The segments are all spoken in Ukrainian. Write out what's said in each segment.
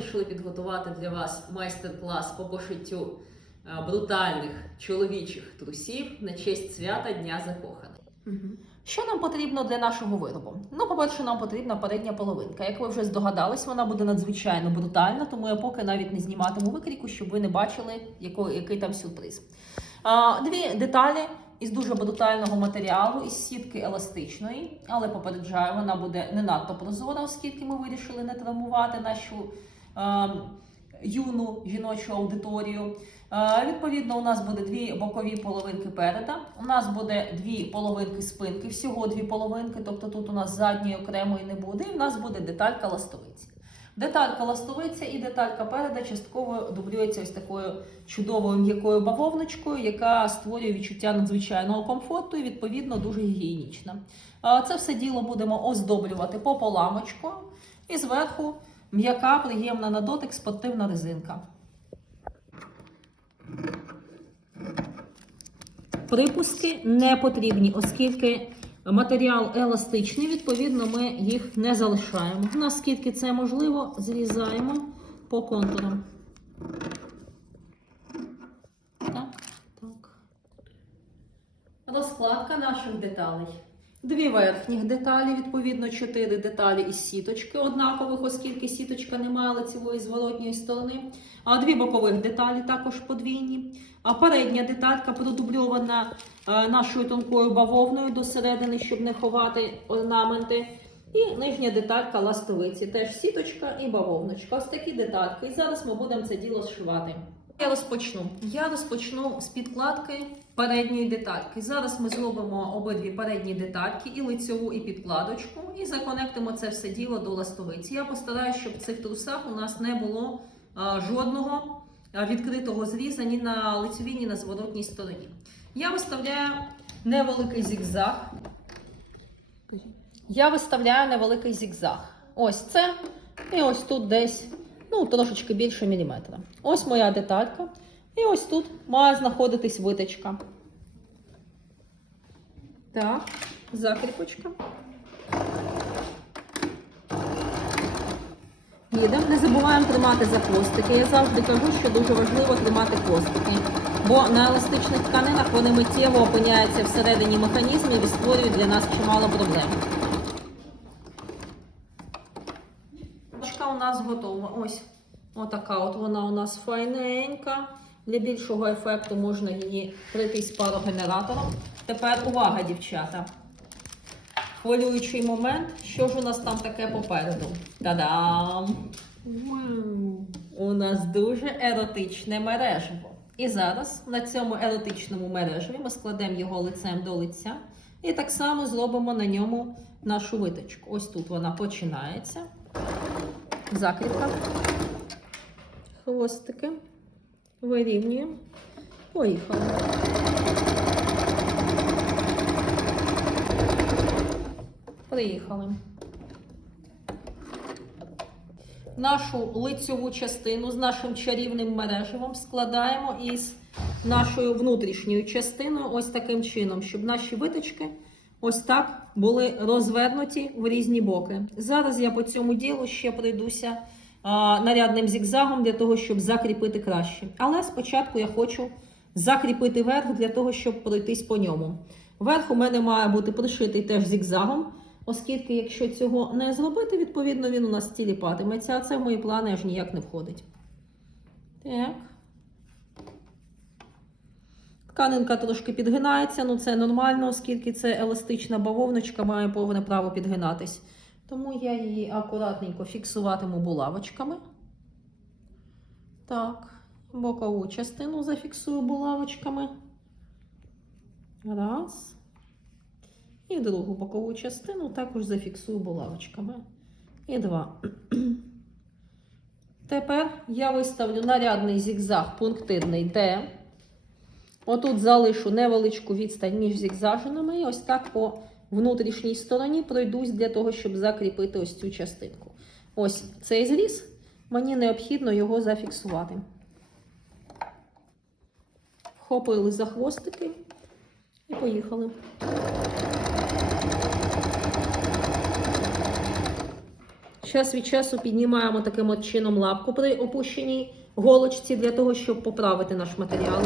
вирішили підготувати для вас майстер-клас по пошиттю е, брутальних чоловічих трусів на честь свята Дня закоханих. Що нам потрібно для нашого виробу? Ну, по-перше, нам потрібна передня половинка. Як ви вже здогадались, вона буде надзвичайно брутальна, тому я поки навіть не зніматиму викріку, щоб ви не бачили, який, який там сюрприз. А, дві деталі із дуже брутального матеріалу, із сітки еластичної, але попереджаю, вона буде не надто прозора, оскільки ми вирішили не травмувати нашу юну жіночу аудиторію. Е, Відповідно, у нас буде дві бокові половинки переда. У нас буде дві половинки спинки, всього дві половинки, тобто тут у нас задньої окремої не буде. І у нас буде деталька ластовиці. Деталька ластовиця і деталька переда частково дублюється ось такою чудовою м'якою бавовничкою, яка створює відчуття надзвичайного комфорту і відповідно дуже гігієнічна. Е, Це все діло будемо оздоблювати пополамочку і зверху м'яка, приємна на дотик спортивна резинка. Припуски не потрібні, оскільки матеріал еластичний, відповідно, ми їх не залишаємо. Наскільки це можливо, зрізаємо по контурам. Так, так. Розкладка наших деталей. Дві верхніх деталі, відповідно, чотири деталі із сіточки однакових, оскільки сіточка не має лицевої зворотньої сторони. А дві бокових деталі також подвійні. А передня деталька продубльована е, нашою тонкою бавовною до середини, щоб не ховати орнаменти. І нижня деталька ластовиці. Теж сіточка і бавовночка. Ось такі детальки. І зараз ми будемо це діло зшивати. Я розпочну. Я розпочну з підкладки передньої детальки. Зараз ми зробимо обидві передні детальки, і лицьову, і підкладочку, і законектимо це все діло до ластовиці. Я постараюся, щоб в цих трусах у нас не було а, жодного а, відкритого зріза ні на лицевій, ні на зворотній стороні. Я виставляю невеликий зігзаг. Я виставляю невеликий зігзаг. Ось це, і ось тут десь ну, трошечки більше міліметра. Ось моя деталька. І ось тут має знаходитись виточка. Так, закріпочка. Їдемо. Не забуваємо тримати за хвостики. Я завжди кажу, що дуже важливо тримати хвостики. Бо на еластичних тканинах вони миттєво опиняються всередині механізмів і створюють для нас чимало проблем. Ручка у нас готова. Ось отака от вона у нас файненька. Для більшого ефекту можна її прийти з парогенератором. Тепер увага, дівчата. Хвилюючий момент. Що ж у нас там таке попереду? Та-дам! У нас дуже еротичне мережево. І зараз на цьому еротичному мережеві ми складемо його лицем до лиця. І так само зробимо на ньому нашу виточку. Ось тут вона починається. Закріпка. Хвостики. Вирівнюємо. Поїхали. Приїхали. Нашу лицьову частину з нашим чарівним мереживом складаємо із нашою внутрішньою частиною ось таким чином, щоб наші виточки ось так були розвернуті в різні боки. Зараз я по цьому ділу ще пройдуся а, нарядним зігзагом для того, щоб закріпити краще. Але спочатку я хочу закріпити верх для того, щоб пройтись по ньому. Верх у мене має бути пришитий теж зігзагом, оскільки, якщо цього не зробити, відповідно він у нас тіліпатиметься, а це в мої плани аж ніяк не входить. Так. Тканинка трошки підгинається, ну це нормально, оскільки це еластична бавовночка, має повне право підгинатись. Тому я її акуратненько фіксуватиму булавочками. Так, бокову частину зафіксую булавочками. Раз. І другу бокову частину також зафіксую булавочками. І два. Тепер я виставлю нарядний зігзаг пунктирний Д. Отут залишу невеличку відстань між зігзажинами. І ось так по внутрішній стороні пройдусь для того, щоб закріпити ось цю частинку. Ось цей зріз, мені необхідно його зафіксувати. Вхопили за хвостики і поїхали. час від часу піднімаємо таким от чином лапку при опущеній голочці для того, щоб поправити наш матеріал.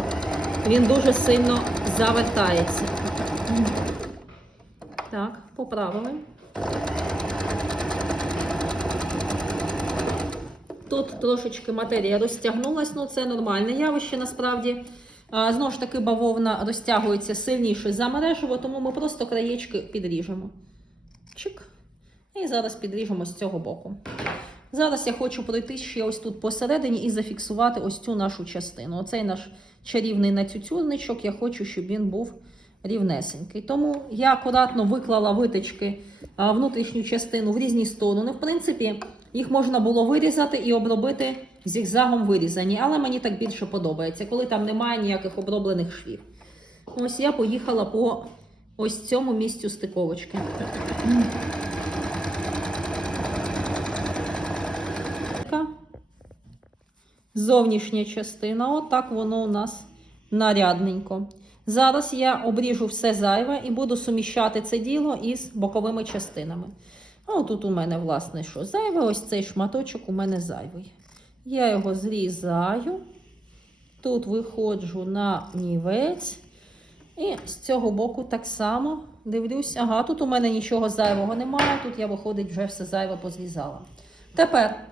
Він дуже сильно завертається. Так, поправили. Тут трошечки матерія розтягнулась, ну це нормальне явище насправді. Знову ж таки, бавовна розтягується сильніше за мережево, тому ми просто краєчки підріжемо. Чик. І зараз підріжемо з цього боку. Зараз я хочу пройти ще ось тут посередині і зафіксувати ось цю нашу частину. Оцей наш чарівний нацюцюрничок, я хочу, щоб він був рівнесенький. Тому я акуратно виклала витички внутрішню частину в різні сторони. В принципі, їх можна було вирізати і обробити зігзагом вирізані, але мені так більше подобається, коли там немає ніяких оброблених швів. Ось я поїхала по ось цьому місцю стиковочки. Така Зовнішня частина, отак воно у нас нарядненько. Зараз я обріжу все зайве і буду суміщати це діло із боковими частинами. А тут у мене, власне, що зайве, ось цей шматочок у мене зайвий. Я його зрізаю. Тут виходжу на нівець. І з цього боку так само дивлюсь. Ага, тут у мене нічого зайвого немає. Тут я, виходить, вже все зайве позрізала. Тепер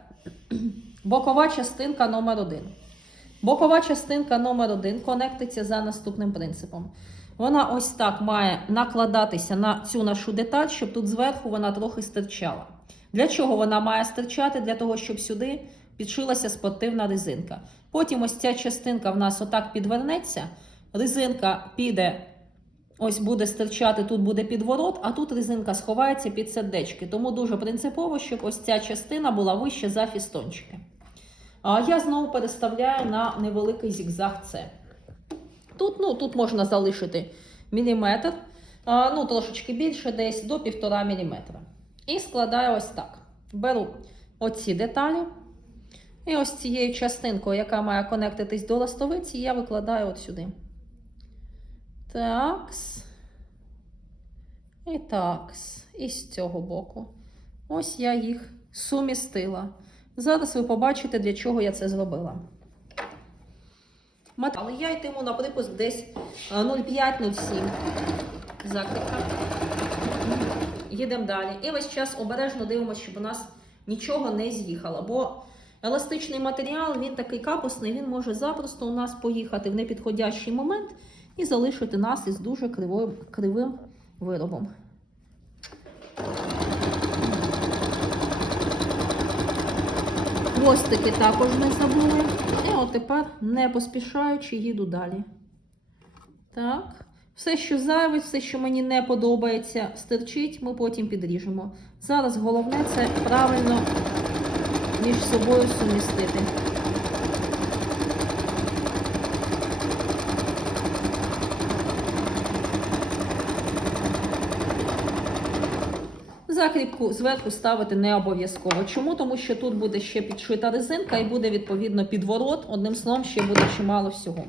бокова частинка номер один. Бокова частинка номер один конектиться за наступним принципом. Вона ось так має накладатися на цю нашу деталь, щоб тут зверху вона трохи стирчала. Для чого вона має стирчати? Для того, щоб сюди підшилася спортивна резинка. Потім ось ця частинка в нас отак підвернеться, резинка піде, ось буде стирчати, тут буде підворот, а тут резинка сховається під сердечки. Тому дуже принципово, щоб ось ця частина була вище за фістончики. А я знову переставляю на невеликий зігзаг С. Тут, ну, тут можна залишити міліметр, ну, трошечки більше, десь до 1,5 міліметра. І складаю ось так. Беру оці деталі. І ось цією частинкою, яка має конектитись до ластовиці, я викладаю от сюди. Такс. І такс. І з цього боку. Ось я їх сумістила. Зараз ви побачите, для чого я це зробила. Але я йтиму на припуск десь е, 0,5-0,7 закріпка. Їдемо далі. І весь час обережно дивимося, щоб у нас нічого не з'їхало. Бо еластичний матеріал, він такий капусний, він може запросто у нас поїхати в непідходящий момент і залишити нас із дуже кривим, кривим виробом. Хвостики також не забули. І от тепер, не поспішаючи, їду далі. Так. Все, що зайве, все, що мені не подобається, стирчить, ми потім підріжемо. Зараз головне це правильно між собою сумістити. Закріпку зверху ставити не обов'язково. Чому? Тому що тут буде ще підшита резинка і буде відповідно підворот. Одним словом, ще буде чимало всього.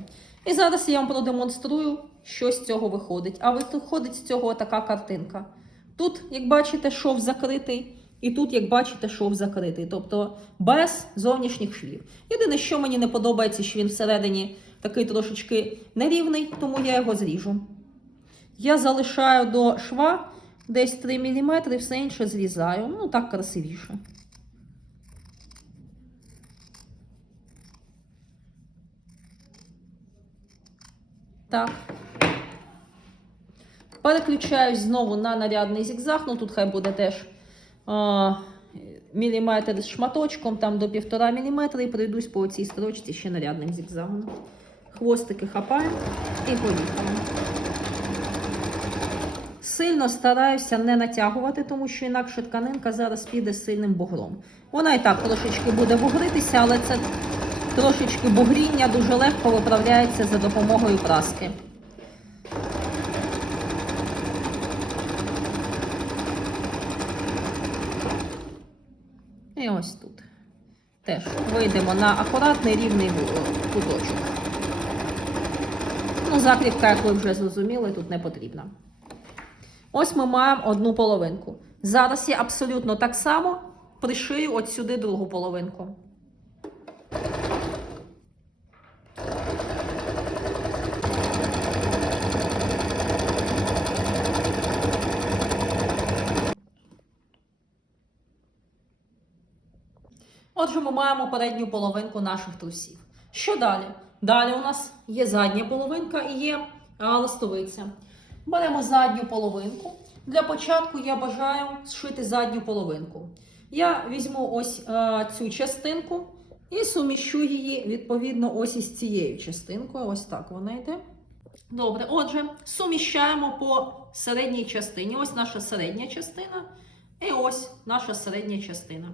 І зараз я вам продемонструю, що з цього виходить. А виходить з цього така картинка. Тут, як бачите, шов закритий, і тут, як бачите, шов закритий. Тобто без зовнішніх швів. Єдине, що мені не подобається, що він всередині такий трошечки нерівний, тому я його зріжу. Я залишаю до шва десь 3 мм, все інше зрізаю. Ну, так красивіше. Так. Переключаюсь знову на нарядний зігзаг. Ну тут хай буде теж а, міліметр з шматочком, там до 1,5 мм, і пройдусь по цій строчці ще нарядним зігзагом. Хвостики хапаємо і поїхали. Сильно стараюся не натягувати, тому що інакше тканинка зараз піде сильним бугром. Вона і так трошечки буде бугритися, але це трошечки бугріння дуже легко виправляється за допомогою праски. І ось тут. Теж вийдемо на акуратний рівний куточок. Ну, закріпка, як ви вже зрозуміли, тут не потрібна. Ось ми маємо одну половинку. Зараз я абсолютно так само пришию от сюди другу половинку. Отже, ми маємо передню половинку наших трусів. Що далі? Далі у нас є задня половинка і є а, листовиця. Беремо задню половинку. Для початку я бажаю зшити задню половинку. Я візьму ось а, цю частинку і суміщу її відповідно ось із цією частинкою. Ось так вона йде. Добре, отже, суміщаємо по середній частині. Ось наша середня частина. І ось наша середня частина.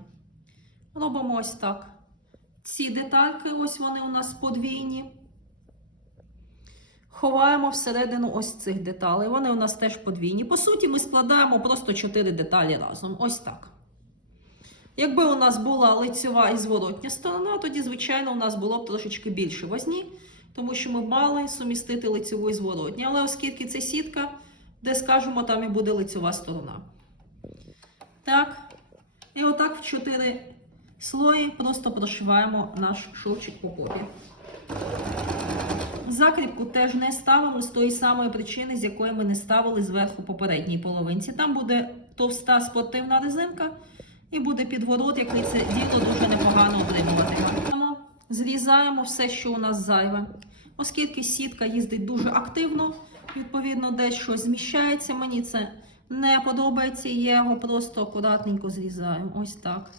Робимо ось так. Ці детальки, ось вони у нас подвійні. Ховаємо всередину ось цих деталей. Вони у нас теж подвійні. По суті, ми складаємо просто 4 деталі разом. Ось так. Якби у нас була лицьова і зворотня сторона, тоді, звичайно, у нас було б трошечки більше возні, тому що ми мали сумістити лицьову і зворотню. Але оскільки це сітка, де скажемо, там і буде лицьова сторона. Так. І отак в 4 слої просто прошиваємо наш шовчик по попі. Закріпку теж не ставимо з тої самої причини, з якої ми не ставили зверху попередній половинці. Там буде товста спортивна резинка і буде підворот, який це діло дуже непогано отримуватиме. Зрізаємо все, що у нас зайве. Оскільки сітка їздить дуже активно, відповідно, десь щось зміщається. Мені це не подобається, я його просто акуратненько зрізаю. Ось так.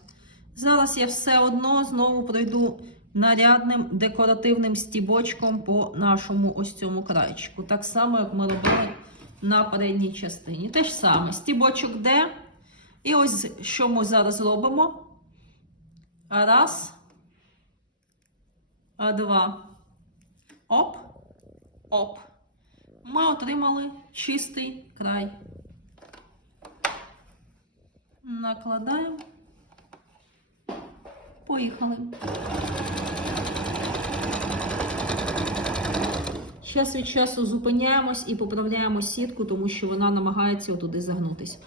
Зараз я все одно знову пройду нарядним декоративним стібочком по нашому ось цьому крайчику. Так само, як ми робили на передній частині. Те ж саме, стібочок де. І ось що ми зараз робимо. Раз. А два. Оп. Оп. Ми отримали чистий край. Накладаємо. Поїхали. Час від часу зупиняємось і поправляємо сітку, тому що вона намагається отуди загнутися.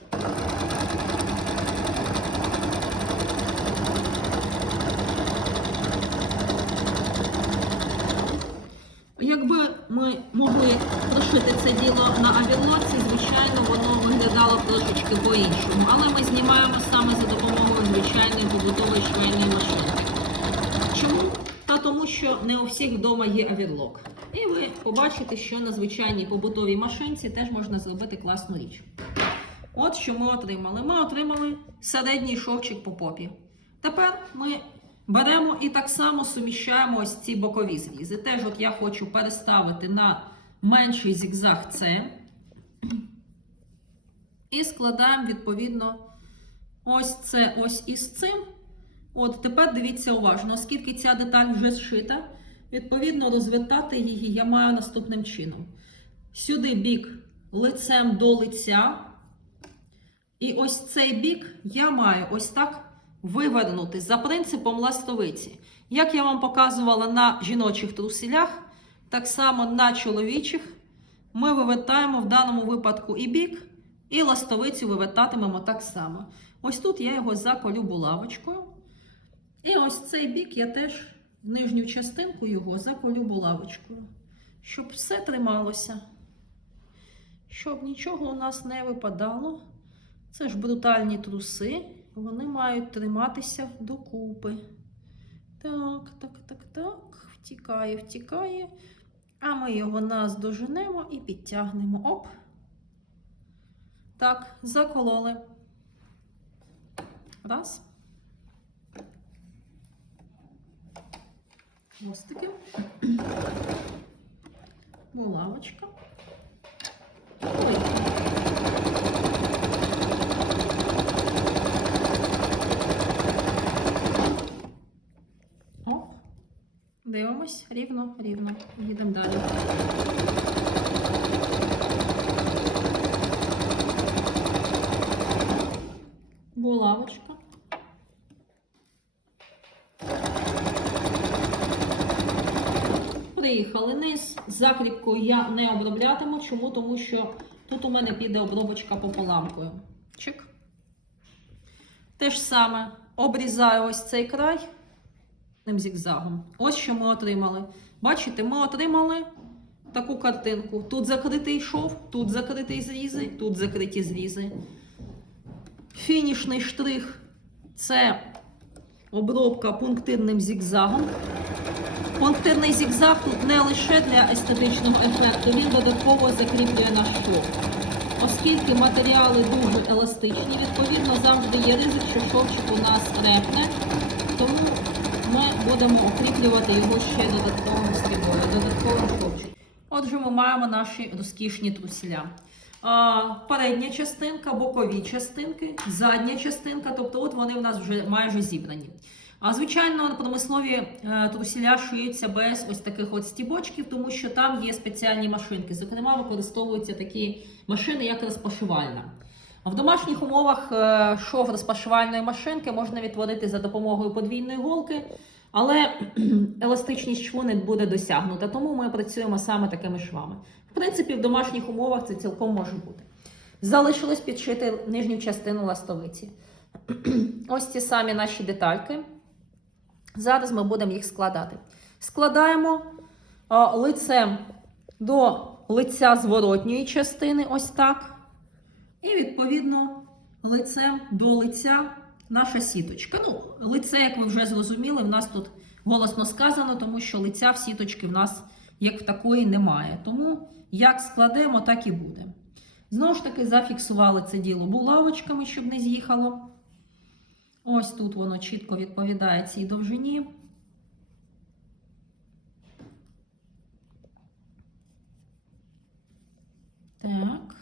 Якби ми могли прошити це діло на авіалоці, звичайно, воно виглядало трошечки по-іншому. Але ми знімаємо саме за допомогою звичайної побутової швейної що не у всіх вдома є авірлок. І ви побачите, що на звичайній побутовій машинці теж можна зробити класну річ. От що ми отримали. Ми отримали середній шовчик по попі. Тепер ми беремо і так само суміщаємо ось ці бокові зрізи. Теж от я хочу переставити на менший зігзаг С. І складаємо відповідно ось це ось із цим. От тепер дивіться уважно, оскільки ця деталь вже зшита, відповідно, розвертати її я маю наступним чином. Сюди бік лицем до лиця. І ось цей бік я маю ось так вивернути за принципом ластовиці. Як я вам показувала на жіночих труселях, так само на чоловічих ми вивертаємо в даному випадку і бік, і ластовицю вивертатимемо так само. Ось тут я його заколю булавочкою. І ось цей бік я теж нижню частинку його заколю булавочкою, щоб все трималося, щоб нічого у нас не випадало. Це ж брутальні труси, вони мають триматися докупи. Так, так, так, так. Втікає, втікає. А ми його наздоженемо і підтягнемо. Оп. Так, закололи. Раз. Хвостики. Булавочка. Ой. Оп. Дивимось рівно, рівно. Їдемо далі. Булавочка. Приїхали низ. Закріпкою я не оброблятиму. Чому? Тому що тут у мене піде обробочка пополамкою. Чик. Те ж саме обрізаю ось цей край ним зігзагом. Ось що ми отримали. Бачите, ми отримали таку картинку. Тут закритий шов, тут закритий зрізи, тут закриті зрізи. Фінішний штрих це обробка пунктирним зігзагом. Пунктирний зігзаг тут не лише для естетичного ефекту, він додатково закріплює наш шов. Оскільки матеріали дуже еластичні, відповідно завжди є ризик, що шовчик у нас репне, тому ми будемо укріплювати його ще додатковим стрібою, додатковим шовчиком. Отже, ми маємо наші розкішні трусіля. А, передня частинка, бокові частинки, задня частинка, тобто от вони в нас вже майже зібрані. А звичайно, промислові е, трусіля шиються без ось таких от стібочків, тому що там є спеціальні машинки. Зокрема, використовуються такі машини, як розпашивальна. В домашніх умовах е, шов розпашивальної машинки можна відтворити за допомогою подвійної голки, але еластичність шву не буде досягнута, тому ми працюємо саме такими швами. В принципі, в домашніх умовах це цілком може бути. Залишилось підшити нижню частину ластовиці. Ось ці самі наші детальки. Зараз ми будемо їх складати. Складаємо лицем до лиця зворотньої частини, ось так. І, відповідно, лицем до лиця наша сіточка. Ну, лице, як ви вже зрозуміли, в нас тут голосно сказано, тому що лиця в сіточки в нас як в такої немає. Тому як складемо, так і буде. Знову ж таки, зафіксували це діло булавочками, щоб не з'їхало. Ось тут воно чітко відповідає цій довжині. Так.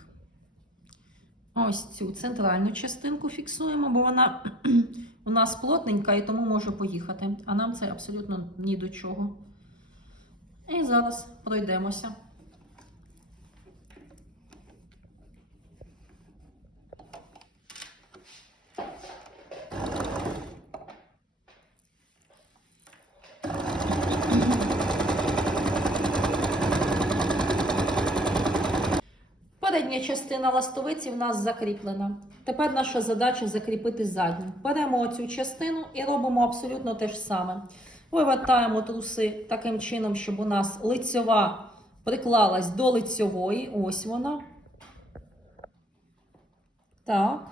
Ось цю центральну частинку фіксуємо, бо вона у нас плотненька і тому може поїхати. А нам це абсолютно ні до чого. І зараз пройдемося. Передня частина ластовиці в нас закріплена. Тепер наша задача закріпити задню. Беремо оцю частину і робимо абсолютно те ж саме. Вивертаємо труси таким чином, щоб у нас лицьова приклалась до лицьової. Ось вона. Так.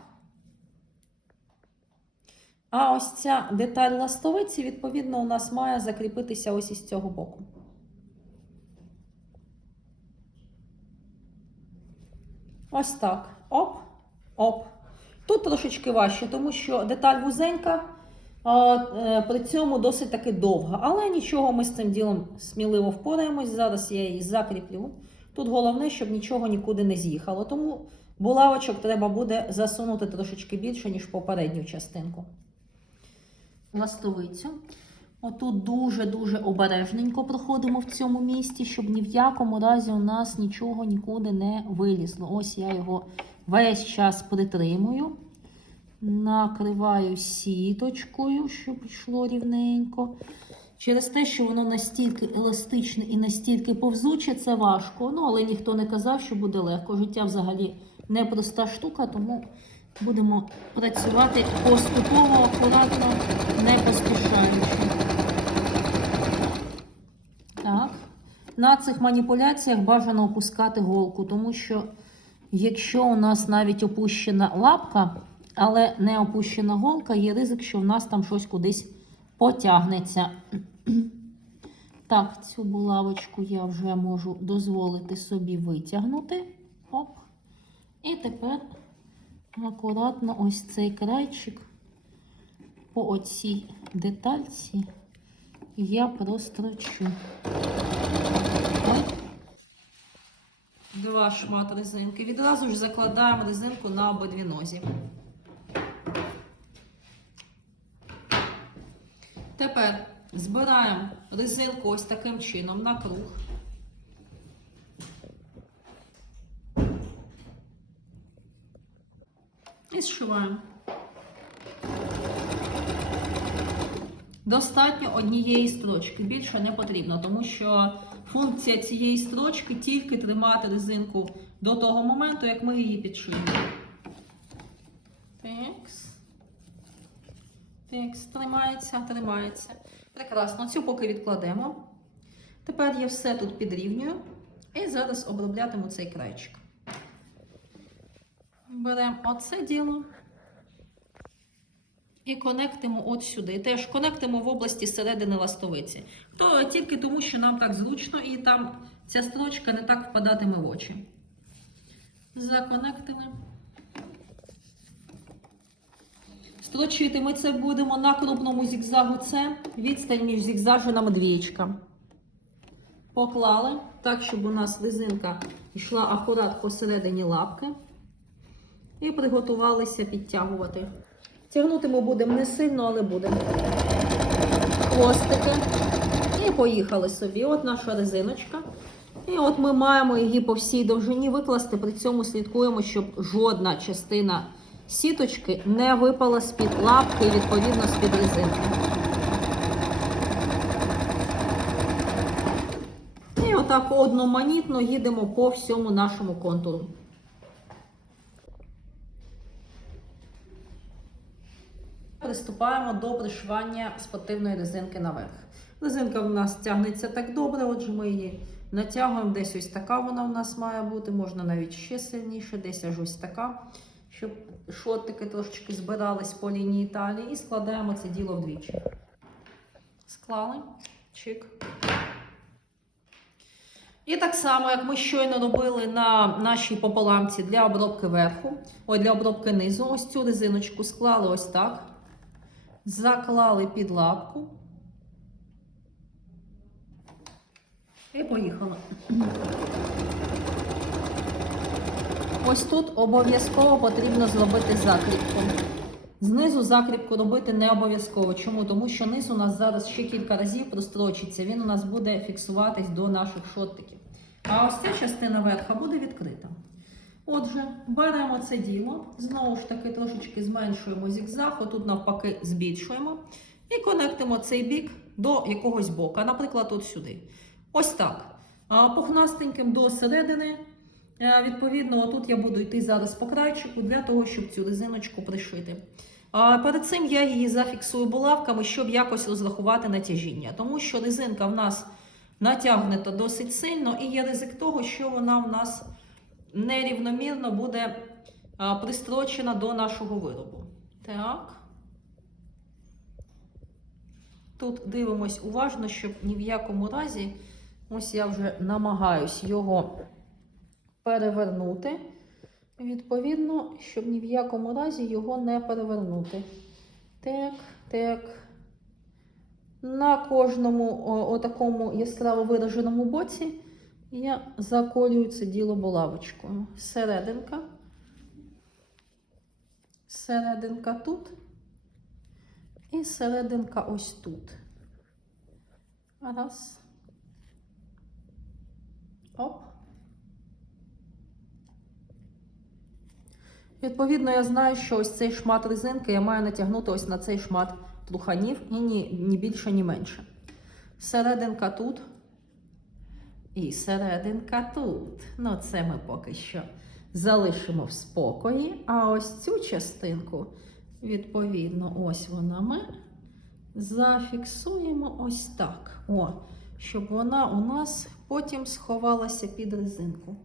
А ось ця деталь ластовиці, відповідно, у нас має закріпитися ось із цього боку. Ось так. Оп, оп. Тут трошечки важче, тому що деталь вузенька, а е, при цьому досить таки довга. Але нічого, ми з цим ділом сміливо впораємось. Зараз я її закріплю. Тут головне, щоб нічого нікуди не з'їхало. Тому булавочок треба буде засунути трошечки більше, ніж попередню частинку. Ластовицю. Отут дуже-дуже обережненько проходимо в цьому місці, щоб ні в якому разі у нас нічого нікуди не вилізло. Ось я його весь час притримую, накриваю сіточкою, щоб йшло рівненько. Через те, що воно настільки еластичне і настільки повзуче, це важко. Ну, але ніхто не казав, що буде легко. Життя взагалі непроста штука, тому будемо працювати поступово, акуратно, не поспішаючи. Так. На цих маніпуляціях бажано опускати голку, тому що якщо у нас навіть опущена лапка, але не опущена голка, є ризик, що в нас там щось кудись потягнеться. Так, цю булавочку я вже можу дозволити собі витягнути. Оп. І тепер акуратно ось цей крайчик по оцій детальці я прострочу. Два шмат резинки. Відразу ж закладаємо резинку на обидві нозі. Тепер збираємо резинку ось таким чином на круг. І зшиваємо. Достатньо однієї строчки, більше не потрібно, тому що функція цієї строчки тільки тримати резинку до того моменту, як ми її підшиємо. Такс. Так, тримається, тримається. Прекрасно. Цю поки відкладемо. Тепер я все тут підрівнюю. І зараз оброблятиму цей крайчик. Беремо оце діло. І конектимо от сюди. Теж конектимо в області середини ластовиці. То тільки тому, що нам так зручно, і там ця строчка не так впадатиме в очі. Законектили. Строчити ми це будемо на крупному зігзагу. Це відстань між зігзажинами двієчка. Поклали так, щоб у нас резинка йшла акурат посередині лапки. І приготувалися підтягувати. Тягнути ми будемо не сильно, але будемо. Хвостики. І поїхали собі. От наша резиночка. І от ми маємо її по всій довжині викласти. При цьому слідкуємо, щоб жодна частина сіточки не випала з-під лапки і відповідно з-під резинки. І отак одноманітно їдемо по всьому нашому контуру. Приступаємо до пришивання спортивної резинки наверх. Резинка в нас тягнеться так добре, отже, ми її натягуємо. Десь ось така вона в нас має бути, можна навіть ще сильніше, десь аж ось така, щоб шотики трошечки збирались по лінії талії. І складаємо це діло вдвічі. Склали, чик. І так само, як ми щойно робили на нашій пополамці для обробки верху, ой, для обробки низу, ось цю резиночку склали ось так. Заклали під лапку. І поїхали. Ось тут обов'язково потрібно зробити закріпку. Знизу закріпку робити не обов'язково. Чому? Тому що низ у нас зараз ще кілька разів прострочиться. Він у нас буде фіксуватись до наших шотиків. А ось ця частина верха буде відкрита. Отже, беремо це діло, знову ж таки трошечки зменшуємо зігзаг, отут навпаки збільшуємо. І конектимо цей бік до якогось бока, наприклад, от сюди. Ось так. Пухнастеньким до середини. Е, Відповідно, отут я буду йти зараз по крайчику для того, щоб цю резиночку пришити. Перед цим я її зафіксую булавками, щоб якось розрахувати натяжіння. Тому що резинка в нас натягнута досить сильно, і є ризик того, що вона в нас нерівномірно буде пристрочена до нашого виробу. Так. Тут дивимось уважно, щоб ні в якому разі, ось я вже намагаюсь його перевернути. Відповідно, щоб ні в якому разі його не перевернути. Так, так. На кожному о, отакому яскраво вираженому боці я заколюю це діло булавочкою. Серединка. Серединка тут. І серединка ось тут. Раз. Оп. Відповідно, я знаю, що ось цей шмат резинки я маю натягнути ось на цей шмат труханів і ні, ні більше, ні менше. Серединка тут. І серединка тут. Ну, це ми поки що залишимо в спокої. А ось цю частинку, відповідно, ось вона ми зафіксуємо ось так. О, щоб вона у нас потім сховалася під резинку.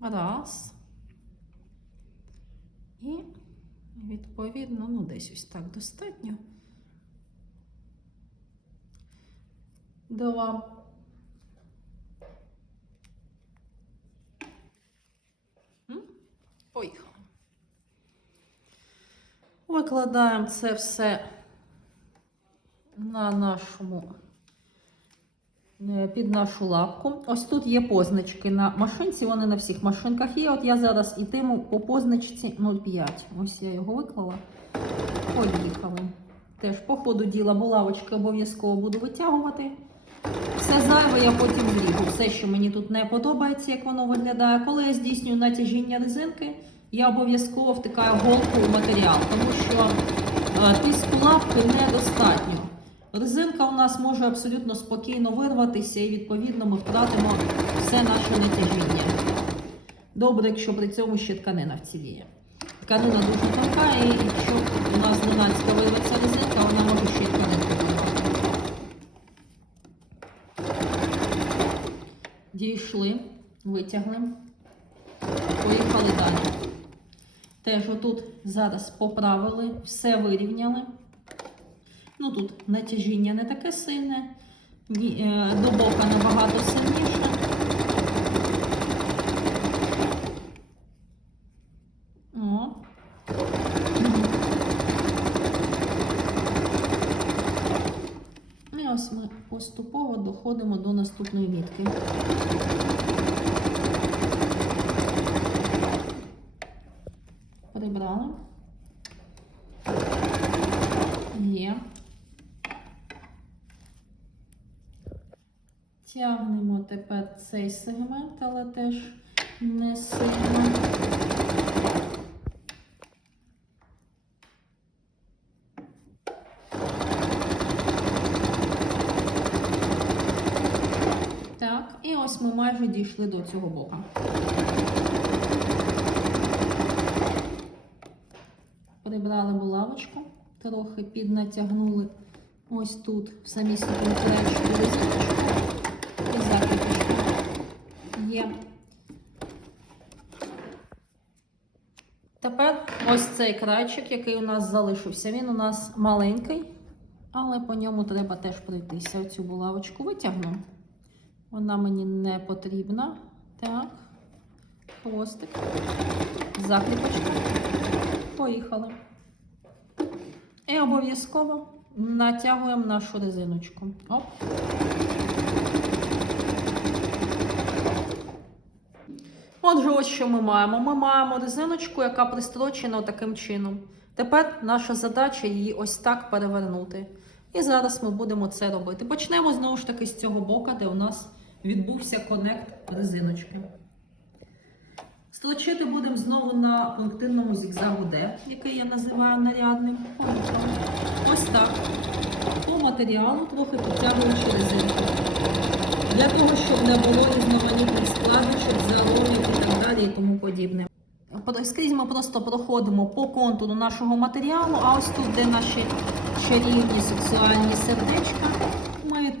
Раз. І, відповідно, ну, десь ось так достатньо. Два. Поїхали. Викладаємо це все на нашому е, під нашу лапку. Ось тут є позначки на машинці, вони на всіх машинках є. От я зараз ітиму по позначці 0,5. Ось я його виклала. Поїхали. Теж по ходу діла булавочки обов'язково буду витягувати. Все зайве я потім зріжу. Все, що мені тут не подобається, як воно виглядає. Коли я здійснюю натяжіння резинки, я обов'язково втикаю голку в матеріал, тому що е, тиску лапки недостатньо. Резинка у нас може абсолютно спокійно вирватися, і відповідно ми втратимо все наше натяжіння. Добре, якщо при цьому ще тканина вціліє. Тканина дуже тонка, і якщо у нас зненацька вирветься резинка, вона може ще й тканинку порвати. Дійшли, витягли, поїхали далі. Теж отут зараз поправили, все вирівняли. Ну тут натяжіння не таке сильне, е, до бока набагато сильніше. О. І ось ми поступово доходимо до наступної мітки. Прибрали. Є. Тягнемо тепер цей сегмент, але теж не сильно. Так, і ось ми майже дійшли до цього бока. Прибрали булавочку, трохи піднатягнули ось тут в самісінькому краєчку резиночку і закріпочку. Є. Тепер ось цей крайчик, який у нас залишився. Він у нас маленький, але по ньому треба теж пройтися. Оцю булавочку витягну. Вона мені не потрібна. Так. Хвостик. Закріпочка. Поїхали. І обов'язково натягуємо нашу резиночку. Оп. Отже, ось що ми маємо. Ми маємо резиночку, яка пристрочена таким чином. Тепер наша задача її ось так перевернути. І зараз ми будемо це робити. Почнемо знову ж таки з цього боку, де у нас відбувся конект резиночки. Строчити будемо знову на пунктирному зігзагу D, який я називаю нарядним. Ось так. По матеріалу трохи підтягуючи резинку. Для того, щоб не було різноманітних складочок, заломів і так далі і тому подібне. Скрізь ми просто проходимо по контуру нашого матеріалу, а ось тут, де наші чарівні сексуальні сердечка,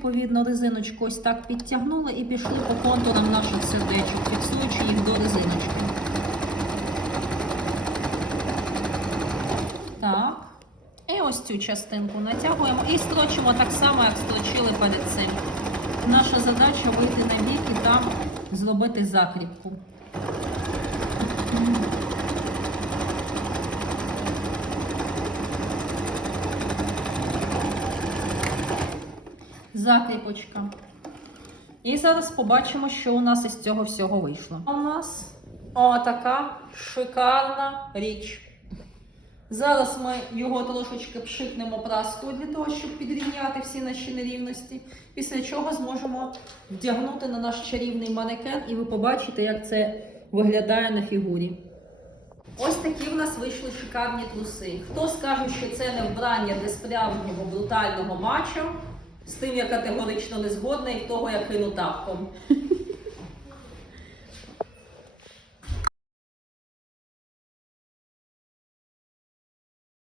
відповідно резиночку ось так підтягнули і пішли по контурам наших сердечок, фіксуючи їх до резиночки. Так. І ось цю частинку натягуємо і строчимо так само, як строчили перед цим. Наша задача вийти на бік і там зробити закріпку. Закріпочка. І зараз побачимо, що у нас із цього всього вийшло. У нас отака шикарна річ. Зараз ми його трошечки пшикнемо праскою для того, щоб підрівняти всі наші нерівності. Після чого зможемо вдягнути на наш чарівний манекен, і ви побачите, як це виглядає на фігурі. Ось такі в нас вийшли шикарні труси. Хто скаже, що це не вбрання для справжнього брутального матчу, з тим я категорично не згодна і в того я кину тапком.